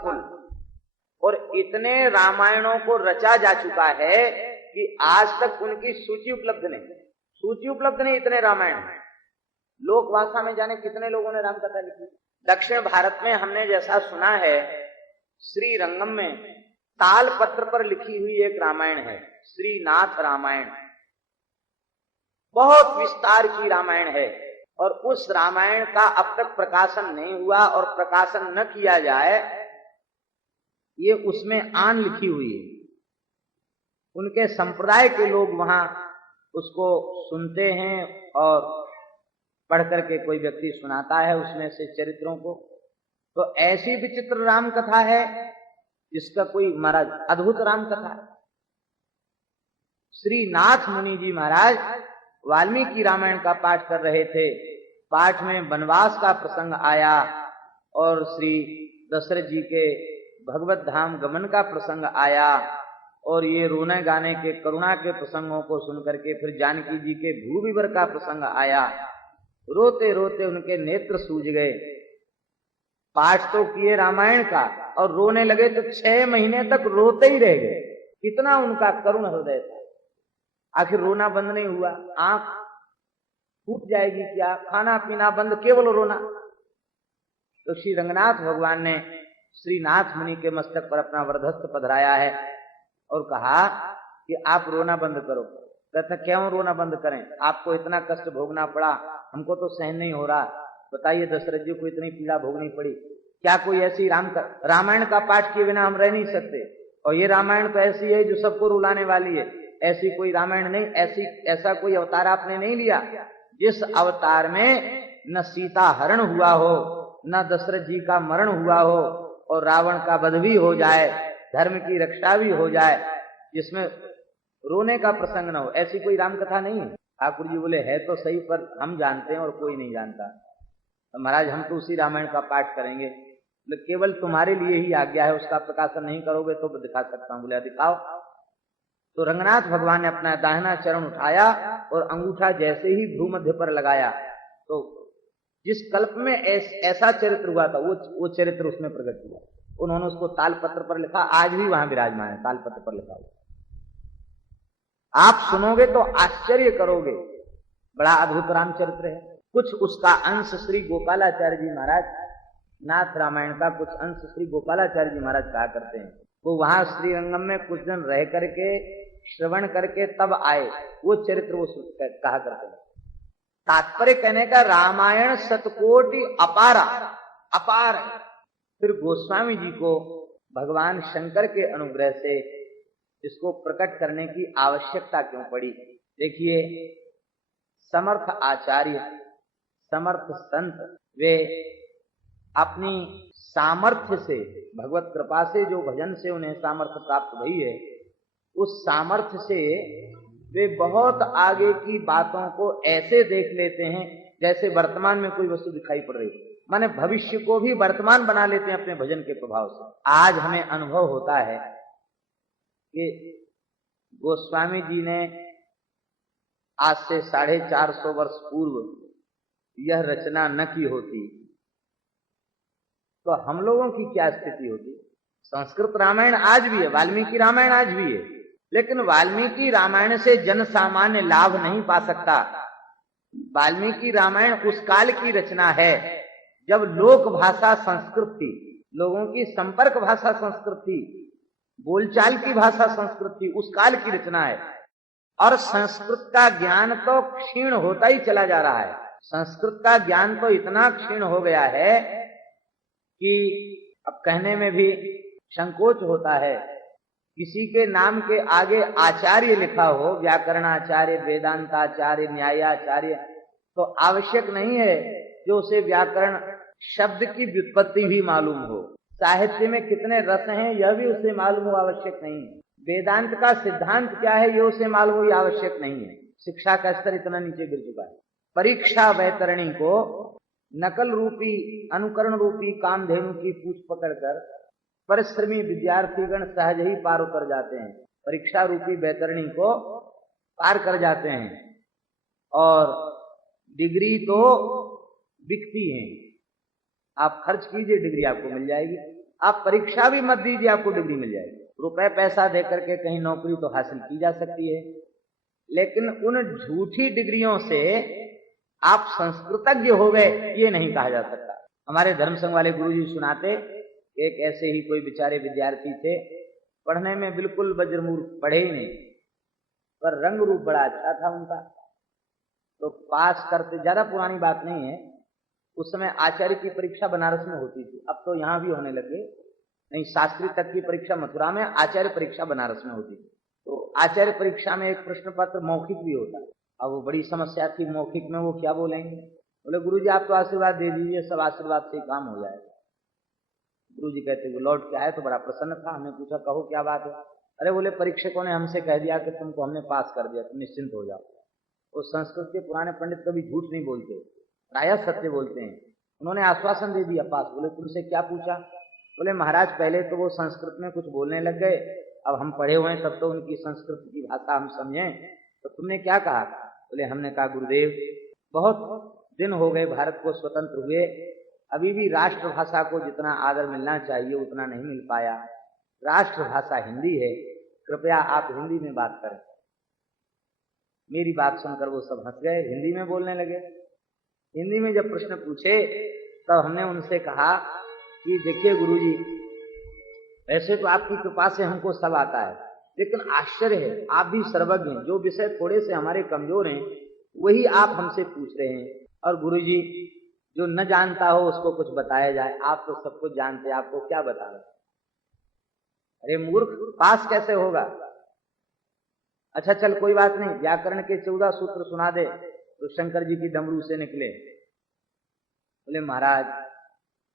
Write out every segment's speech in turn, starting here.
कुल, और इतने रामायणों को रचा जा चुका है कि आज तक उनकी सूची उपलब्ध नहीं, इतने रामायण। लोक भाषा में जाने कितने लोगों ने रामकथा लिखी। दक्षिण भारत में हमने जैसा सुना है, श्री रंगम में ताल पत्र पर लिखी हुई एक रामायण है, श्रीनाथ रामायण, बहुत विस्तार की रामायण है, और उस रामायण का अब तक प्रकाशन नहीं हुआ, और प्रकाशन न किया जाए ये उसमें आन लिखी हुई है। उनके संप्रदाय के लोग वहां उसको सुनते हैं, और पढ़ करके कोई व्यक्ति सुनाता है उसमें से चरित्रों को। तो ऐसी विचित्र राम कथा है जिसका कोई महाराज अद्भुत राम कथा है। श्री नाथ मुनि जी महाराज वाल्मीकि रामायण का पाठ कर रहे थे। पाठ में वनवास का प्रसंग आया, और श्री दशरथ जी के भगवत धाम गमन का प्रसंग आया, और ये रोने गाने के करुणा के प्रसंगों को सुनकर के फिर जानकी जी के भूविवर का प्रसंग आया। रोते रोते उनके नेत्र सूज गए। पाठ तो किए रामायण का और रोने लगे तो 6 महीने तक रोते ही रह गए। कितना उनका करुण हृदय था। आखिर रोना बंद नहीं हुआ, आंख फूट जाएगी क्या, खाना पीना बंद, केवल रोना। तो श्री रंगनाथ भगवान ने श्रीनाथ मुनि के मस्तक पर अपना वरदहस्त पधराया है और कहा कि आप रोना बंद करो। कहता क्यों रोना बंद करें, आपको इतना कष्ट भोगना पड़ा, हमको तो सहन नहीं हो रहा। बताइए दशरथ जी को इतनी पीड़ा भोगनी पड़ी, क्या कोई ऐसी रामायण का पाठ किए बिना हम रह नहीं सकते। और ये रामायण तो ऐसी है जो सबको रुलाने वाली है, ऐसी कोई रामायण नहीं, ऐसा कोई अवतार आपने नहीं लिया जिस अवतार में न सीता हरण हुआ हो, न दशरथ जी का मरण हुआ हो, और रावण का वध भी हो जाए, धर्म की रक्षा भी हो जाए, जिसमें रोने का प्रसंग न हो। ऐसी कोई राम कथा नहीं है। ठाकुर जी बोले है तो सही, पर हम जानते हैं और कोई नहीं जानता। तो महाराज हम तो उसी रामायण का पाठ करेंगे, केवल तुम्हारे लिए ही आज्ञा है, उसका प्रकाशन नहीं करोगे तो दिखा सकता हूं। बोले दिखाओ। तो रंगनाथ भगवान ने अपना दाहिना चरण उठाया और अंगूठा जैसे ही भ्रूमध्य पर लगाया तो जिस कल्प में ऐसा चरित्र हुआ था वो चरित्र उसमें प्रकट हुआ। उन्होंने उसको तालपत्र पर लिखा, आज भी वहां विराजमान है, तालपत्र पर लिखा हुआ। आप सुनोगे तो आश्चर्य करोगे, बड़ा अद्भुत रामचरित्र है। कुछ उसका अंश श्री गोपालाचार्य जी महाराज, नाथ रामायण का कुछ अंश श्री गोपालाचार्य जी महाराज कहा करते हैं। वो वहां श्रीरंगम में कुछ दिन रह करके श्रवण करके तब आए, वो चरित्र वो कहा करते हैं। तात्पर्य कहने का रामायण शतकोटि अपार। फिर गोस्वामी जी को भगवान शंकर के अनुग्रह से इसको प्रकट करने की आवश्यकता क्यों पड़ी। देखिए समर्थ आचार्य, समर्थ संत, वे अपनी सामर्थ्य से, भगवत कृपा से जो भजन से उन्हें सामर्थ्य प्राप्त हुई है, उस सामर्थ्य से वे बहुत आगे की बातों को ऐसे देख लेते हैं जैसे वर्तमान में कोई वस्तु दिखाई पड़ रही है। माने भविष्य को भी वर्तमान बना लेते हैं अपने भजन के प्रभाव से। आज हमें अनुभव होता है कि गोस्वामी जी ने आज से 450 वर्ष पूर्व यह रचना न की होती तो हम लोगों की क्या स्थिति होती। संस्कृत रामायण आज भी है, वाल्मीकि रामायण आज भी है, लेकिन वाल्मीकि रामायण से जन सामान्य लाभ नहीं पा सकता। वाल्मीकि रामायण उस काल की रचना है जब लोक भाषा संस्कृत थी, लोगों की संपर्क भाषा संस्कृत थी, बोलचाल की भाषा संस्कृत थी, उस काल की रचना है। और संस्कृत का ज्ञान तो क्षीण होता ही चला जा रहा है। संस्कृत का ज्ञान तो इतना क्षीण हो गया है कि अब कहने में भी संकोच होता है। किसी के नाम के आगे आचार्य लिखा हो, व्याकरणाचार्य, वेदांताचार्य, न्यायाचार्य, तो आवश्यक नहीं है जो उसे व्याकरण शब्द की व्युत्पत्ति भी मालूम हो, साहित्य में कितने रस हैं यह भी उसे मालूम हो, आवश्यक नहीं है। वेदांत का सिद्धांत क्या है ये उसे मालूम हो, आवश्यक नहीं है। शिक्षा का स्तर इतना नीचे गिर चुका है। परीक्षा वैतरणी को नकल रूपी, अनुकरण रूपी कामधेनु की पूछ पकड़कर परिश्रमी विद्यार्थीगण सहज ही पार उतर जाते हैं। परीक्षा रूपी वैतरणी को पार कर जाते हैं और डिग्री तो बिकती है। आप खर्च कीजिए, डिग्री आपको मिल जाएगी। आप परीक्षा भी मत दीजिए, आपको डिग्री मिल जाएगी। रुपए पैसा दे करके कहीं नौकरी तो हासिल की जा सकती है, लेकिन उन झूठी डिग्रियों से आप संस्कृतज्ञ हो गए ये नहीं कहा जा सकता। हमारे धर्म संघ वाले गुरुजी सुनाते, एक ऐसे ही कोई बेचारे विद्यार्थी थे, पढ़ने में बिल्कुल वज्रमूर्ख, पढ़े ही नहीं, पर रंग रूप बड़ा अच्छा था उनका। तो पास करते, ज्यादा पुरानी बात नहीं है, उस समय आचार्य की परीक्षा बनारस में होती थी, अब तो यहाँ भी होने लगे, नहीं शास्त्री तक की परीक्षा मथुरा में, आचार्य परीक्षा बनारस में होती थी। तो आचार्य परीक्षा में एक प्रश्न पत्र मौखिक भी होता है। अब वो बड़ी समस्या थी, मौखिक में वो क्या बोलेंगे। बोले गुरुजी आप तो आशीर्वाद दे दीजिए, सब आशीर्वाद से काम हो जाएगा। गुरुजी कहते वो लौट के आए तो बड़ा प्रसन्न था। हमने पूछा कहो क्या बात है। अरे बोले परीक्षकों ने हमसे कह दिया कि तुमको हमने पास कर दिया, तुम निश्चिंत हो जाओ। वो संस्कृत के पुराने पंडित कभी झूठ नहीं बोलते, प्रायः सत्य बोलते हैं। उन्होंने आश्वासन दे दिया पास। बोले तुमसे क्या पूछा। बोले महाराज पहले तो वो संस्कृत में कुछ बोलने लग गए, अब हम पढ़े हुए हैं तब तो उनकी संस्कृत की भाषा हम समझें, तो तुमने क्या कहा। बोले हमने कहा गुरुदेव बहुत दिन हो गए भारत को स्वतंत्र हुए, अभी भी राष्ट्रभाषा को जितना आदर मिलना चाहिए उतना नहीं मिल पाया। राष्ट्रभाषा हिंदी है, कृपया आप हिंदी में बात करें। मेरी बात सुनकर वो सब हंस गए, हिंदी में बोलने लगे। हिंदी में जब प्रश्न पूछे तब हमने उनसे कहा कि देखिए गुरुजी, ऐसे तो आपकी कृपा से हमको सब आता है, लेकिन आश्चर्य है आप भी सर्वज्ञ हैं, जो विषय थोड़े से हमारे कमजोर हैं वही आप हमसे पूछ रहे हैं। और गुरुजी जो न जानता हो उसको कुछ बताया जाए, आप तो सब कुछ जानते हैं, आपको क्या बता रहे। अरे मूर्ख, पास कैसे होगा। अच्छा चल कोई बात नहीं, व्याकरण के 14 सूत्र सुना दे। तो शंकर जी की डमरू से निकले। बोले महाराज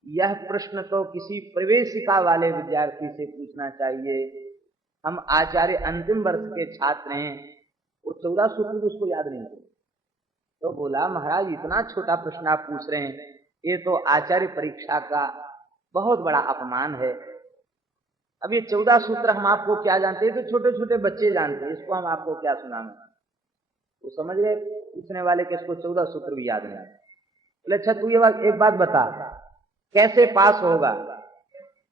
यह प्रश्न तो किसी प्रवेशिका वाले विद्यार्थी से पूछना चाहिए, हम आचार्य अंतिम वर्ष के छात्र हैं, वो 14 सूत्र उसको याद नहीं थे। तो बोला महाराज इतना छोटा प्रश्न आप पूछ रहे हैं, ये तो आचार्य परीक्षा का बहुत बड़ा अपमान है। अब ये 14 सूत्र हम आपको क्या जानते हैं, तो छोटे छोटे बच्चे जानते हैं, इसको हम आपको क्या सुनाएंगे। वो समझ गए पूछने वाले कि इसको 14 सूत्र भी याद नहीं। बोले अच्छा तू ये एक बात बता, कैसे पास होगा।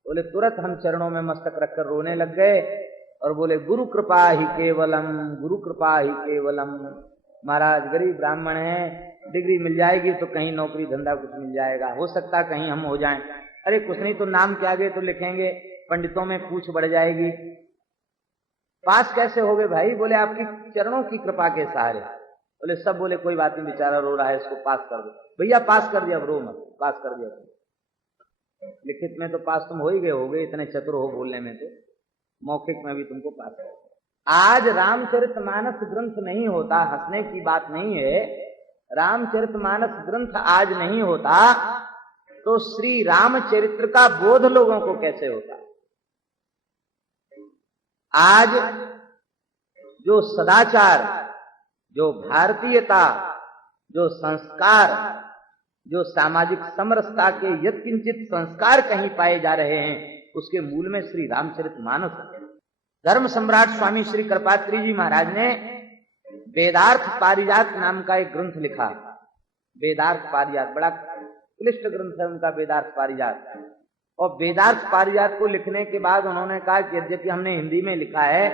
बोले तुरंत हम चरणों में मस्तक रखकर रोने लग गए और बोले गुरु कृपा ही केवलम, गुरु कृपा ही केवलम। महाराज गरीब ब्राह्मण है, डिग्री मिल जाएगी तो कहीं नौकरी धंधा कुछ मिल जाएगा, हो सकता कहीं हम हो जाएं। अरे कुछ नहीं तो नाम के आगे तो लिखेंगे, पंडितों में पूछ बढ़ जाएगी। पास कैसे हो गए भाई। बोले आपकी चरणों की कृपा के सहारे। बोले सब बोले कोई बात नहीं, बेचारा रो रहा है, इसको पास कर दो। भैया पास कर दिया, रो मत, पास कर दिया। लिखित में तो पास तुम हो ही गए, हो गए, इतने चतुर हो बोलने में, तो मौखिक में भी तुमको पास कर। आज रामचरितमानस ग्रंथ नहीं होता, हंसने की बात नहीं है, रामचरितमानस ग्रंथ आज नहीं होता तो श्री रामचरित्र का बोध लोगों को कैसे होता। आज जो सदाचार, जो भारतीयता, जो संस्कार, जो सामाजिक समरसता के यत्किंचित संस्कार कहीं पाए जा रहे हैं, उसके मूल में श्री रामचरितमानस है। धर्म सम्राट स्वामी श्री कृपात्री जी महाराज ने वेदार्थ पारिजात नाम का एक ग्रंथ लिखा। वेदार्थ पारिजात बड़ा क्लिष्ट ग्रंथ है उनका, वेदार्थ पारिजात। और वेदार्थ पारिजात को लिखने के बाद उन्होंने कहा कि यद्यपि हमने हिंदी में लिखा है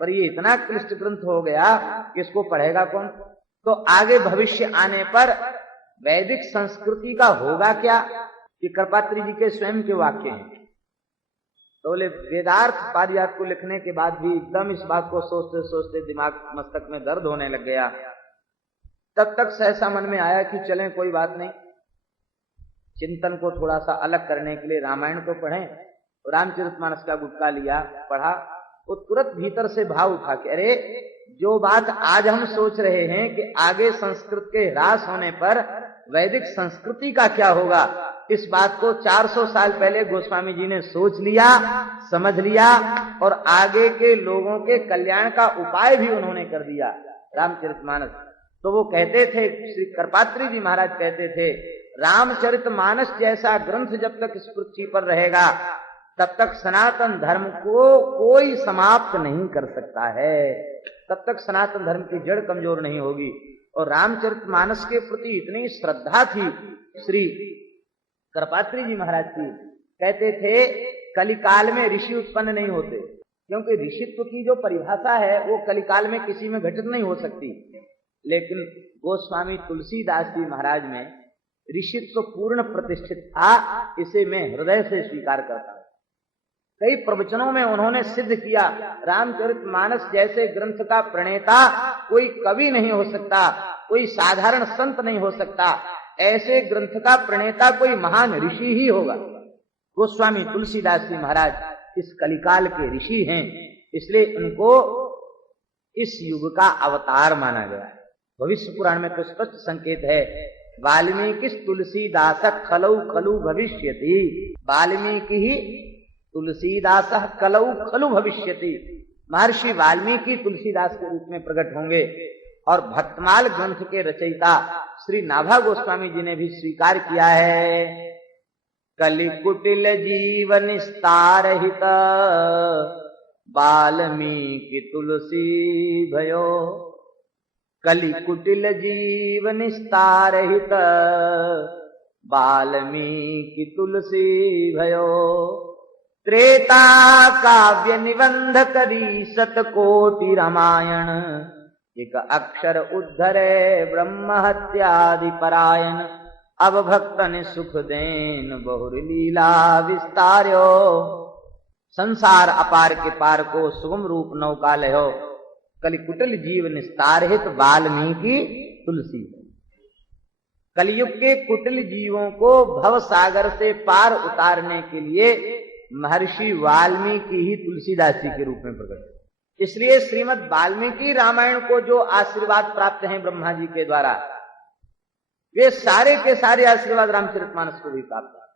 पर ये इतना क्लिष्ट ग्रंथ हो गया कि इसको पढ़ेगा कौन। तो आगे भविष्य आने पर वैदिक संस्कृति का होगा क्या, कि कृपात्री जी के स्वयं के वाक्य हैं। तो बोले वेदार्थ पारिजात को लिखने के बाद भी एकदम इस बात को सोचते सोचते दिमाग मस्तक में दर्द होने लग गया। तब तक सहसा मन में आया कि चलें कोई बात नहीं, चिंतन को थोड़ा सा अलग करने के लिए रामायण तो पढ़ें। तो रामचरितमानस का गुटका लिया, पढ़ा, वो तुरंत भीतर से भाव उठा कि अरे जो बात आज हम सोच रहे हैं कि आगे संस्कृत के ह्रास होने पर वैदिक संस्कृति का क्या होगा, इस बात को 400 साल पहले गोस्वामी जी ने सोच लिया, समझ लिया और आगे के लोगों के कल्याण का उपाय भी उन्होंने कर दिया। रामचरितमानस तो वो कहते थे, श्री कृपात्री जी महाराज कहते थे, रामचरितमानस जैसा ग्रंथ जब तक इस पृथ्वी पर रहेगा तब तक सनातन धर्म को कोई समाप्त नहीं कर सकता है, तब तक सनातन धर्म की जड़ कमजोर नहीं होगी। और रामचरितमानस के प्रति इतनी श्रद्धा थी श्री कृपात्री जी महाराज की, कहते थे कलिकाल में ऋषि उत्पन्न नहीं होते, क्योंकि ऋषित्व की जो परिभाषा है वो कलिकाल में किसी में घटित नहीं हो सकती। लेकिन गोस्वामी तुलसीदास जी महाराज में ऋषित्व पूर्ण प्रतिष्ठित था, इसे मैं हृदय से स्वीकार करता हूं। कई प्रवचनों में उन्होंने सिद्ध किया, रामचरितमानस जैसे ग्रंथ का प्रणेता कोई कवि नहीं हो सकता, कोई साधारण संत नहीं हो सकता, ऐसे ग्रंथ का प्रणेता कोई महान ऋषि ही होगा। गोस्वामी तुलसीदास जी महाराज इस कलिकाल के ऋषि हैं, इसलिए उनको इस युग का अवतार माना गया है। भविष्य पुराण में तो स्पष्ट संकेत है, वाल्मीकि तुलसीदास खलौ खलु भविष्यति, वाल्मीकि ही तुलसीदास कलौ खलु भविष्यति। महर्षि वाल्मीकि तुलसीदास के रूप में प्रकट होंगे। और भक्तमाल ग्रंथ के रचयिता श्री नाभा गोस्वामी जी ने भी स्वीकार किया है, कलि कुटिल जीवन निस्तार हित वाल्मीकि तुलसी भयो, कलि कुटिल जीवन निस्तार हित वाल्मीकि तुलसी भयो। त्रेता काव्य निबंध करी शतकोटि रामायण, एक अक्षर उद्धरे ब्रह्म हत्यादि परायण, अब भक्तन सुख देन बहुर लीला विस्तार्यो, संसार अपार के पार को सुगम रूप नौका लहो, कलिकुटिल जीव निस्तार हित वाल्मीकि तुलसी। कलयुग के कुटिल जीवों को भव सागर से पार उतारने के लिए महर्षि वाल्मीकि ही तुलसीदास जी के रूप में प्रकट। इसलिए श्रीमद् वाल्मीकि रामायण को जो आशीर्वाद प्राप्त हैं ब्रह्मा जी के द्वारा, वे सारे के सारे आशीर्वाद रामचरितमानस को भी प्राप्त है।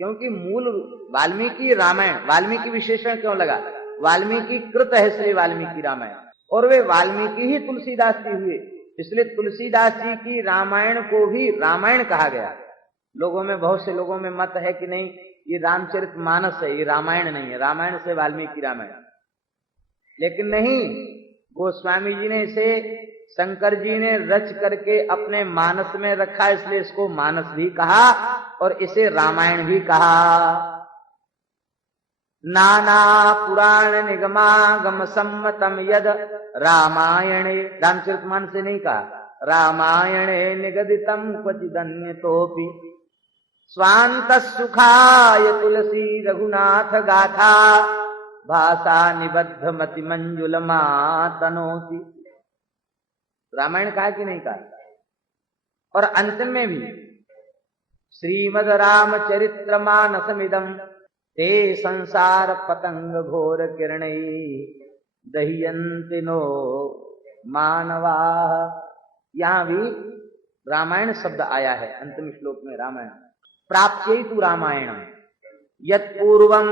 क्योंकि मूल वाल्मीकि रामायण, वाल्मीकि विशेषण क्यों लगा, वाल्मीकि कृत है इसलिए वाल्मीकि रामायण, और वे वाल्मीकि ही तुलसीदास जी हुए, इसलिए तुलसीदास जी की रामायण को भी रामायण कहा गया। लोगों में, बहुत से लोगों में मत है कि नहीं ये रामचरितमानस है, ये रामायण नहीं है, रामायण से वाल्मीकि रामायण। लेकिन नहीं, गोस्वामी जी ने इसे, शंकर जी ने रच करके अपने मानस में रखा, इसलिए इसको मानस भी कहा और इसे रामायण भी कहा। नाना पुराण निगमागम सम्मतम यद रामायणे, रामचरितमानस से नहीं कहा, रामायणे निगदितम क्वचिदन्यतोपि स्वांत सुखाय तुलसी रघुनाथ गाथा, भाषा निबद्ध मति मंजुल मातनोति। रामायण कहा कि नहीं कहा। और अंत में भी श्रीमद रामचरित्र मानसमिदम ते संसार पतंग घोर किरणै दह्यन्ति नो मानवा। यहां भी रामायण शब्द आया है अंतिम श्लोक में। रामायण प्राप्त्यैतु रामायणम यत्पूर्वं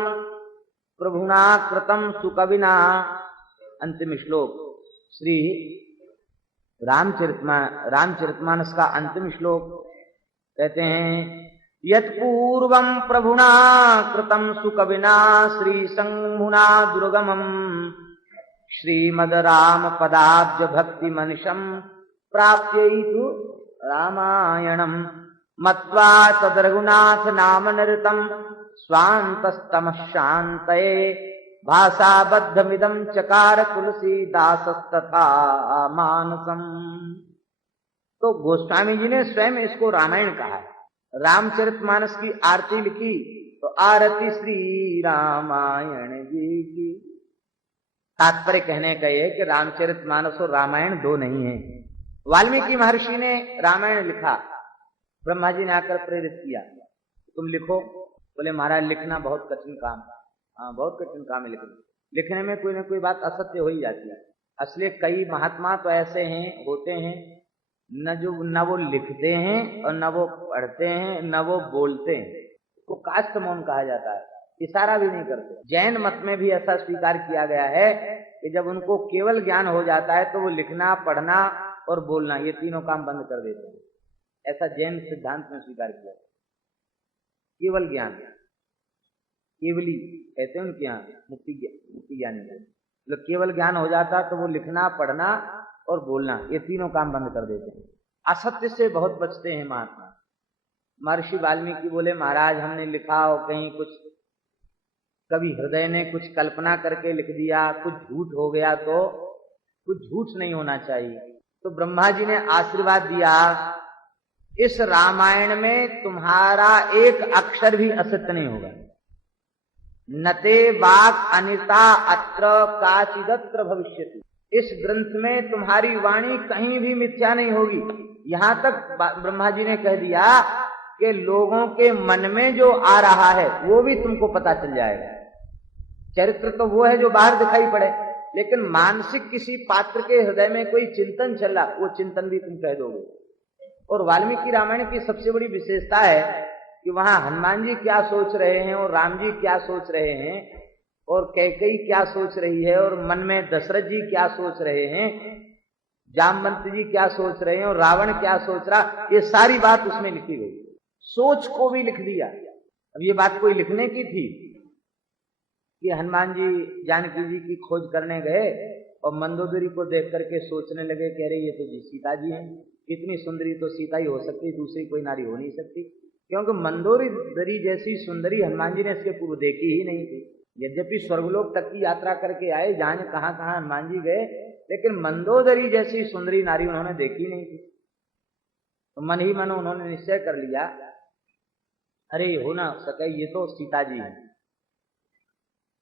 प्रभुना कृतं सुकविना, अंतिम श्लोक श्री रामचरितमानस का अंतिम श्लोक कहते हैं, यत्पूर्वं प्रभुना कृतं सुकविना श्री संमुना दुर्गमं, श्रीमद राम पदाब्ज भक्ति मनिषं प्राप्त्यैतु रामायणम, मत्वा तद्रघुनाथ नाम निरतं स्वान्तस्तमः शान्तये, भाषाबद्धमिदं चकार तुलसीदासस्तथा मानसम। तो गोस्वामी जी ने स्वयं इसको रामायण कहा है। रामचरितमानस की आरती लिखी तो आरती श्री रामायण जी की। तात्पर्य कहने का यह कि रामचरितमानस और रामायण दो नहीं है। वाल्मीकि महर्षि ने रामायण लिखा, ब्रह्मा जी ने आकर प्रेरित किया तुम लिखो। बोले महाराज लिखना बहुत कठिन काम। हाँ बहुत कठिन काम है लिखना। लिखने में कोई ना कोई बात असत्य हो ही जाती है। असली कई महात्मा तो ऐसे हैं, होते हैं न वो लिखते हैं और न वो पढ़ते हैं न वो बोलते हैं, वो काष्ठ मौन कहा जाता है, इशारा भी नहीं करते। जैन मत में भी ऐसा स्वीकार किया गया है कि जब उनको केवल ज्ञान हो जाता है तो वो लिखना, पढ़ना और बोलना ये तीनों काम बंद कर देते हैं। ऐसा जैन सिद्धांत में स्वीकार किया। केवल ज्ञान, केवली कहते हैं उनके यहाँ, मुक्ति ज्ञानी को मतलब केवल ज्ञान हो जाता तो वो लिखना, पढ़ना और बोलना ये तीनों काम बंद कर देते हैं। असत्य से बहुत बचते हैं महात्मा। महर्षि वाल्मीकि बोले महाराज हमने लिखा हो कहीं कुछ, कभी हृदय ने कुछ कल्पना करके लिख दिया, कुछ झूठ हो गया तो कुछ झूठ नहीं होना चाहिए। तो ब्रह्मा जी ने आशीर्वाद दिया, इस रामायण में तुम्हारा एक अक्षर भी असत्य नहीं होगा। नते वाक् अनिता अत्र काचिदत्र भविष्यति। इस ग्रंथ में तुम्हारी वाणी कहीं भी मिथ्या नहीं होगी। यहां तक ब्रह्मा जी ने कह दिया कि लोगों के मन में जो आ रहा है वो भी तुमको पता चल जाएगा। चरित्र तो वो है जो बाहर दिखाई पड़े, लेकिन मानसिक किसी पात्र के हृदय में कोई चिंतन चल रहा, वो चिंतन भी तुम कह दोगे। और वाल्मीकि रामायण की सबसे बड़ी विशेषता है कि वहां हनुमान जी क्या सोच रहे हैं और राम जी क्या सोच रहे हैं और कैकेयी क्या सोच रही है और मन में दशरथ जी क्या सोच रहे हैं, जामवंत जी क्या सोच रहे हैं और रावण क्या सोच रहा, ये सारी बात उसमें लिखी गई। सोच को भी लिख दिया। अब ये बात कोई लिखने की थी कि हनुमान जी जानकी जी की खोज करने गए और मंदोदरी को देख करके सोचने लगे, कह रहे ये तो जी सीता जी हैं, इतनी सुंदरी तो सीता ही हो सकती, दूसरी कोई नारी हो नहीं सकती, क्योंकि मंदोदरी जैसी सुंदरी हनुमान जी ने इसके पूर्व देखी ही नहीं थी। यद्यपि स्वर्गलोक तक की यात्रा करके आए, जाने कहाँ कहाँ हनुमान जी गए, लेकिन मंदोदरी जैसी सुंदरी नारी उन्होंने देखी नहीं थी। तो मन ही मन उन्होंने निश्चय कर लिया, अरे हो ना सके ये तो सीता जी हैं,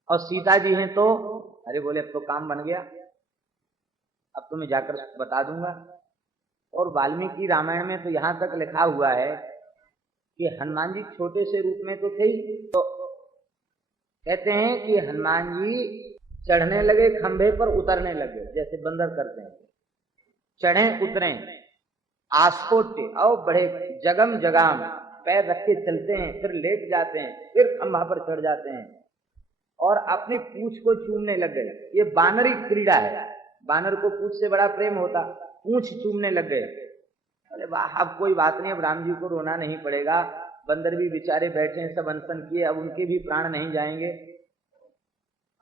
और सीता जी हैं तो अरे बोले अब तो काम बन गया, अब तो मैं जाकर बता दूंगा। और वाल्मीकि रामायण में तो यहां तक लिखा हुआ है कि हनुमान जी छोटे से रूप में तो थे ही, तो कहते हैं कि हनुमान जी चढ़ने लगे खंभे पर, उतरने लगे जैसे बंदर करते हैं, चढ़े उतरे आस्फोटे और बड़े जगम जगाम, पैर रख के चलते हैं, फिर लेट जाते हैं, फिर खंभा पर चढ़ जाते हैं और अपनी पूंछ को चूमने लग गए। ये बानरी क्रीड़ा है, बानर को पूंछ से बड़ा प्रेम होता, पूंछ चूमने लग गए। अरे वाह, अब कोई बात नहीं, अब राम जी को रोना नहीं पड़ेगा, बंदर भी बेचारे बैठे हैं, सब अनशन किए, अब उनके भी प्राण नहीं जाएंगे।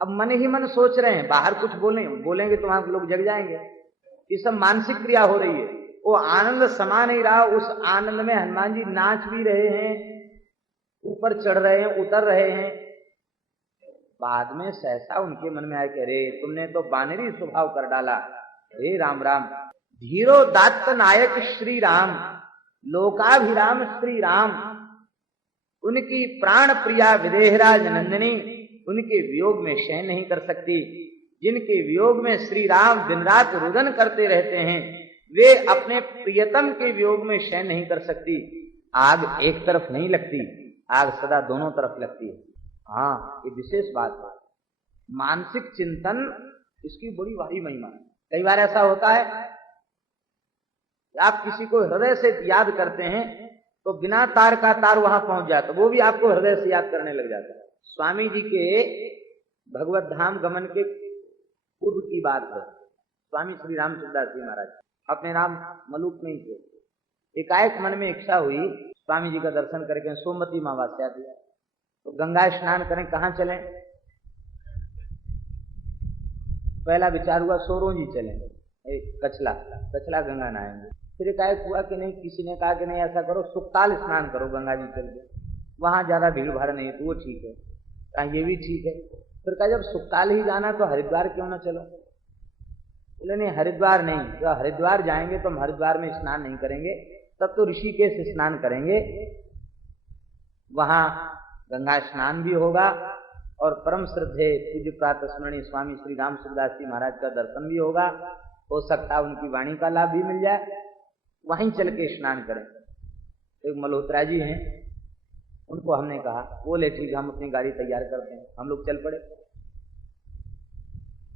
अब मन ही मन सोच रहे हैं, बाहर कुछ बोलेंगे तो वहां लोग जग जाएंगे। ये सब मानसिक क्रिया हो रही है। वो आनंद समा नहीं रहा, उस आनंद में हनुमान जी नाच भी रहे हैं, ऊपर चढ़ रहे हैं, उतर रहे हैं। बाद में सहसा उनके मन में आया कि अरे तुमने तो बानरी स्वभाव कर डाला। हे राम राम, धीरो दात्त नायक श्री राम, लोकाभिराम श्री राम, उनकी प्राण प्रिया विदेहराज नंदिनी उनके वियोग में शयन नहीं कर सकती। जिनके वियोग में श्री राम दिन रात रुदन करते रहते हैं, वे अपने प्रियतम के वियोग में शयन नहीं कर सकती। आग एक तरफ नहीं लगती, आग सदा दोनों तरफ लगती है। हाँ, ये विशेष बात है। मानसिक चिंतन इसकी बड़ी भारी महिमा है। कई बार ऐसा होता है आप किसी को हृदय से याद करते हैं तो बिना तार का तार वहां पहुंच जाता, वो भी आपको हृदय से याद करने लग जाता है। स्वामी जी के भगवत धाम गमन के पूर्व की बात है। स्वामी श्री रामचंद्रदास जी महाराज अपने नाम मलुक में ही थे। एकाएक मन में इच्छा हुई स्वामी जी का दर्शन करके, सोमवती अमावस्या थी, तो गंगा स्नान करें, कहाँ चलें? पहला विचार हुआ सोरोंजी चलें, कचला गंगा नहाएंगे। फिर एकाएक हुआ कि नहीं, किसी ने कहा कि नहीं ऐसा करो, सुक्ताल स्नान करो गंगा जी चल के, वहां ज्यादा भीड़ भाड़ नहीं तो वो ठीक है। कहा ये भी ठीक है। फिर कहा जब सुक्ताल ही जाना तो हरिद्वार क्यों ना चलो? बोले नहीं हरिद्वार नहीं, तो हरिद्वार जाएंगे तो हम हरिद्वार में स्नान नहीं करेंगे, तब तो ऋषिकेश स्नान करेंगे, वहां गंगा स्नान भी होगा और परम श्रद्धेय पूज्य प्रातः स्मरणीय स्वामी श्री रामचंद्रदास जी महाराज का दर्शन भी होगा, हो सकता उनकी वाणी का लाभ भी मिल जाए, वहीं चल के स्नान करें। एक मल्होत्रा जी हैं, उनको हमने कहा, बोले ठीक हम अपनी गाड़ी तैयार करते हैं। हम लोग चल पड़े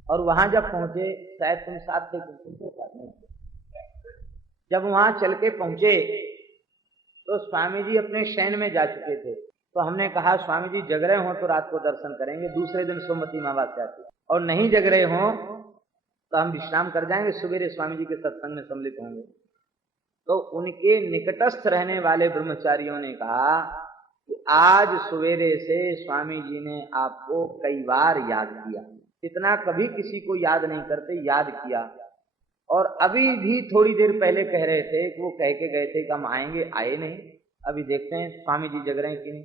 और वहां जब पहुंचे, शायद तुम साथ थे, जब वहां चल के पहुंचे तो स्वामी जी अपने शयन में जा चुके थे। तो हमने कहा स्वामी जी जग रहे हो तो रात को दर्शन करेंगे, दूसरे दिन सोमवती अमावस्या थी, और नहीं जग रहे हो तो हम विश्राम कर जाएंगे, सवेरे स्वामी जी के सत्संग में सम्मिलित होंगे। तो उनके निकटस्थ रहने वाले ब्रह्मचारियों ने कहा कि आज सवेरे से स्वामी जी ने आपको कई बार याद किया, इतना कभी किसी को याद नहीं करते, याद किया। और अभी भी थोड़ी देर पहले कह रहे थे कि वो कह के गए थे कि हम आएंगे, आए नहीं। अभी देखते हैं स्वामी जी जग रहे हैं कि नहीं।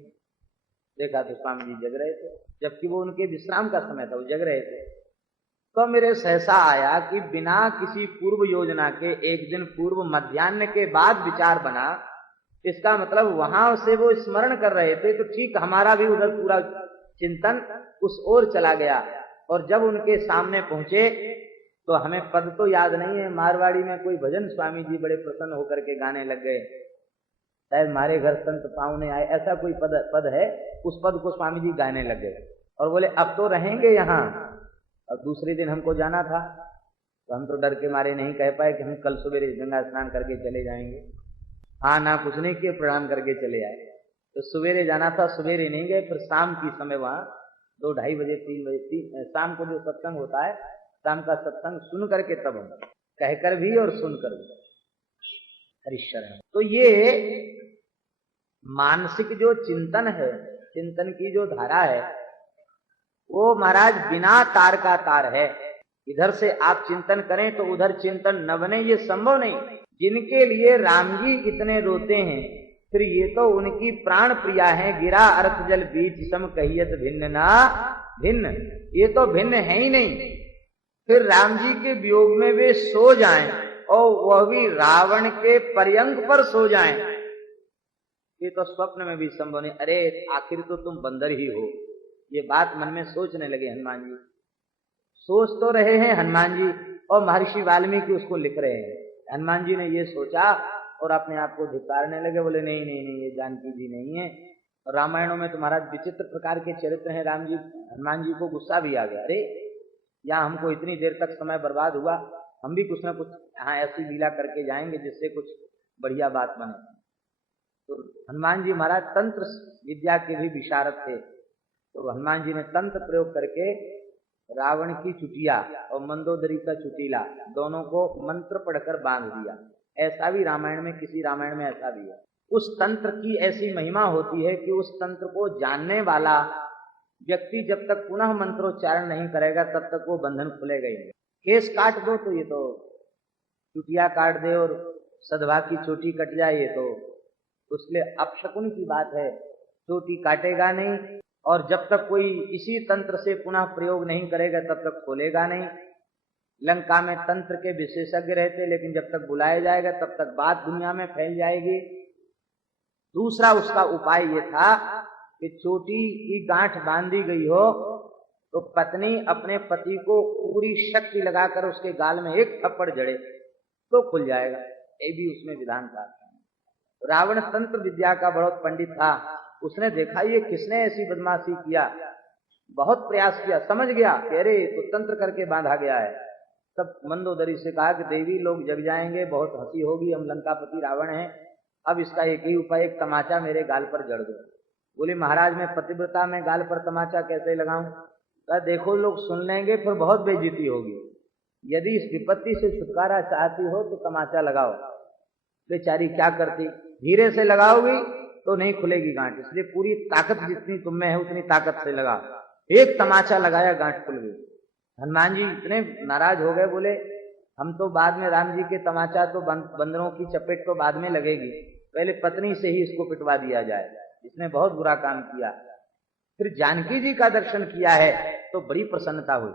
देखा तो स्वामी जी जग रहे थे, जबकि वो उनके विश्राम का समय था, वो जग रहे थे। तो मेरे सहसा आया कि बिना किसी पूर्व योजना के एक दिन पूर्व मध्याह्न के बाद विचार बना। इसका मतलब वहां से वो स्मरण कर रहे थे, तो ठीक हमारा भी उधर पूरा चिंतन उस ओर चला गया। और जब उनके सामने पहुंचे तो हमें पद तो याद नहीं है। मारवाड़ी में कोई भजन स्वामी जी बड़े प्रसन्न होकर के गाने लग गए, शायद मारे घर संत पाहुने आए, ऐसा कोई पद है। उस पद को स्वामी जी गाने लग गए और बोले अब तो रहेंगे यहाँ। और दूसरे दिन हमको जाना था, तो हम तो डर के मारे नहीं कह पाए कि हम कल सवेरे गंगा स्नान करके चले जाएंगे। हाँ ना कुछ नहीं किए, प्रणाम करके चले आए। तो सवेरे जाना था, सवेरे नहीं गए, फिर शाम की समय वहां 2-2:30 बजे 3 बजे शाम को जो सत्संग होता है, शाम का सत्संग सुन करके तब हम कहकर भी और सुनकर भी हरिशरण। तो ये मानसिक जो चिंतन है, चिंतन की जो धारा है, वो महाराज बिना तार का तार है। इधर से आप चिंतन करें तो उधर चिंतन न बने, ये संभव नहीं। जिनके लिए राम जी इतने रोते हैं, फिर ये तो उनकी प्राण प्रिया है। गिरा अर्थ जल बीच सम कहियत भिन्न ना भिन्न, ये तो भिन्न है ही नहीं। फिर राम जी के वियोग में वे सो जाएं और वह भी रावण के पर्यंक पर सो जाएं, ये तो स्वप्न में भी संभव नहीं। अरे आखिर तो तुम बंदर ही हो, ये बात मन में सोचने लगे हनुमान जी। सोच तो रहे हैं हनुमान जी, और महर्षि वाल्मीकि उसको लिख रहे हैं। हनुमान जी ने ये सोचा और अपने आप को धिक्कारने लगे, बोले नहीं नहीं नहीं, ये जानकी जी नहीं है। रामायणों में तुम्हारा विचित्र प्रकार के चरित्र हैं राम जी। हनुमान जी को गुस्सा भी आ गया, अरे यहाँ हमको इतनी देर तक समय बर्बाद हुआ, हम भी कुछ ना कुछ यहाँ ऐसी लीला करके जाएंगे जिससे कुछ बढ़िया बात बने। तो हनुमान जी महाराज तंत्र विद्या के भी विशारद थे, तो हनुमान जी ने तंत्र प्रयोग करके रावण की चुटिया और मंदोदरी का चुटीला दोनों को मंत्र पढ़कर बांध दिया। ऐसा भी रामायण में, किसी रामायण में ऐसा भी है। उस तंत्र की ऐसी महिमा होती है कि उस तंत्र को जानने वाला व्यक्ति जब तक पुनः मंत्रोच्चारण नहीं करेगा तब तक वो बंधन खुलेगा ही नहीं। केस काट दो तो ये तो चुटिया काट दे और सधवा की चोटी कट जाए, ये तो उसके अपशकुन की बात है। चोटी काटेगा नहीं, और जब तक कोई इसी तंत्र से पुनः प्रयोग नहीं करेगा तब तक खोलेगा नहीं। लंका में तंत्र के विशेषज्ञ रहते, लेकिन जब तक बुलाया जाएगा तब तक बात दुनिया में फैल जाएगी। दूसरा उसका उपाय ये था कि चोटी की गांठ बांधी गई हो तो पत्नी अपने पति को पूरी शक्ति लगाकर उसके गाल में एक थप्पड़ जड़े तो खुल जाएगा, ये भी उसमें विधान था। रावण तंत्र विद्या का बहुत पंडित था, उसने देखा ये किसने ऐसी बदमाशी किया, बहुत प्रयास किया, समझ गया कि अरे तो तंत्र करके बांधा गया है। तब मंदोदरी से कहा कि देवी लोग जग जाएंगे, बहुत हंसी होगी, हम लंकापति रावण हैं, अब इसका एक ही उपाय, एक तमाचा मेरे गाल पर जड़ दो। बोले महाराज मैं पतिव्रता में गाल पर तमाचा कैसे लगाऊं? कहा देखो लोग सुन लेंगे, फिर बहुत बेइज्जती होगी। यदि इस विपत्ति से छुटकारा चाहती हो तो तमाचा लगाओ। बेचारी क्या करती, धीरे से लगाओगी तो नहीं खुलेगी गांठ, इसलिए पूरी ताकत जितनी तुम में है उतनी ताकत से लगा। एक तमाचा लगाया, गांठ खुल गई। हनुमान जी इतने नाराज हो गए, बोले हम तो बाद में, राम जी के तमाचा तो बंदरों की चपेट तो बाद में लगेगी, पहले पत्नी से ही इसको पिटवा दिया जाए, इसने बहुत बुरा काम किया। फिर जानकी जी का दर्शन किया है तो बड़ी प्रसन्नता हुई।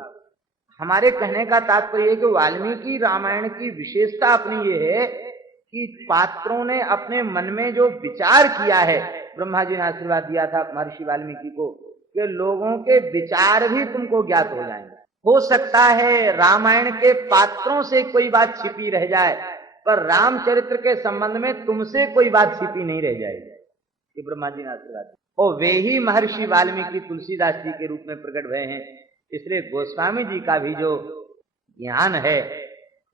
हमारे कहने का तात्पर्य है कि वाल्मीकि रामायण की विशेषता अपनी ये है कि पात्रों ने अपने मन में जो विचार किया है, ब्रह्मा जी ने आशीर्वाद दिया था महर्षि वाल्मीकि को कि लोगों के विचार भी तुमको ज्ञात हो जाएंगे। हो सकता है रामायण के पात्रों से कोई बात छिपी रह जाए, पर रामचरित्र के संबंध में तुमसे कोई बात छिपी नहीं रह जाएगी, ये ब्रह्मा जी ने आशीर्वाद दिया। और वे ही महर्षि वाल्मीकि तुलसीदास जी के रूप में प्रकट भय हैं। इसलिए गोस्वामी जी का भी जो ज्ञान है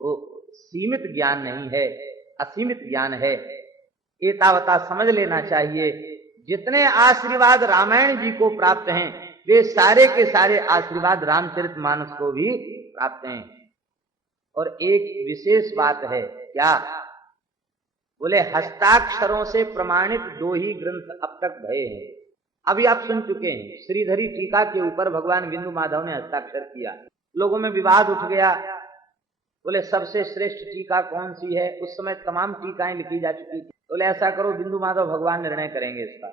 वो सीमित ज्ञान नहीं है, असीमित ज्ञान है। एतावता समझ लेना चाहिए। जितने आशीर्वाद रामायण जी को प्राप्त हैं वे सारे के सारे आशीर्वाद रामचरितमानस को भी प्राप्त हैं। और एक विशेष बात है, क्या? बोले हस्ताक्षरों से प्रमाणित 2 ही ग्रंथ अब तक भये हैं। अभी आप सुन चुके हैं, श्रीधरी टीका के ऊपर भगवान बिंदु माधव ने हस्ताक्षर किया, लोगों में विवाद उठ गया, बोले सबसे श्रेष्ठ टीका कौन सी है? उस समय तमाम टीकाएं लिखी जा चुकी थी। बोले ऐसा करो, बिंदु माधव भगवान निर्णय करेंगे इसका।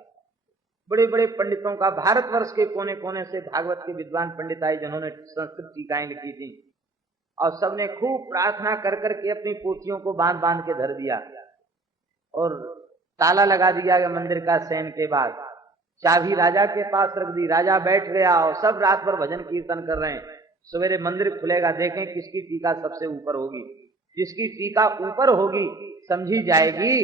बड़े बड़े पंडितों का, भारतवर्ष के कोने कोने से भागवत के विद्वान पंडित आए जिन्होंने संस्कृत टीकाएं लिखी थी, और सबने खूब प्रार्थना कर करके अपनी पोथियों को बांध बांध के धर दिया और ताला लगा दिया गया मंदिर का। शयन के बाद चाबी राजा के पास रख दी, राजा बैठ गया और सब रात भर भजन कीर्तन कर रहे हैं। सवेरे मंदिर खुलेगा, देखें किसकी टीका सबसे ऊपर होगी। जिसकी टीका ऊपर होगी समझी जाएगी